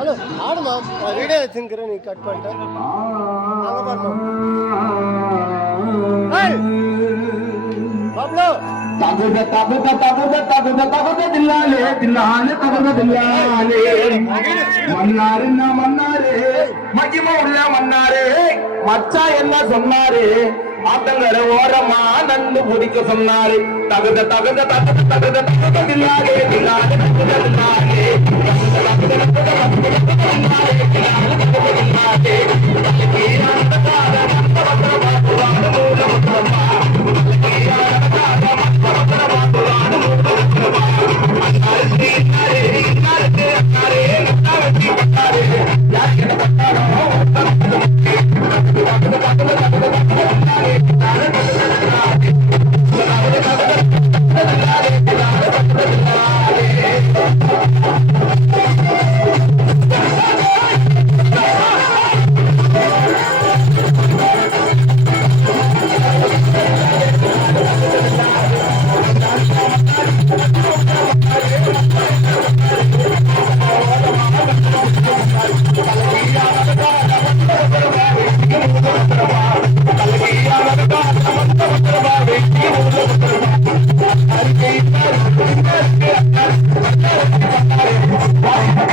hello ஆடுமா video வச்சுக்கிறேன் நீ cut பண்ணிட்டேன் அங்கே பாருமா பாப்லோ மன்னாரு மன்னாரு மகிமா உள்ள மன்னாரு மச்சா என்ன சொன்னாரு ஆத்தங்கரை ஓரமா நண்டு பிடிக்க சொன்னாரு தகுத தகுத தகுத தகுத தகுத தில்லாலே தில்லாலே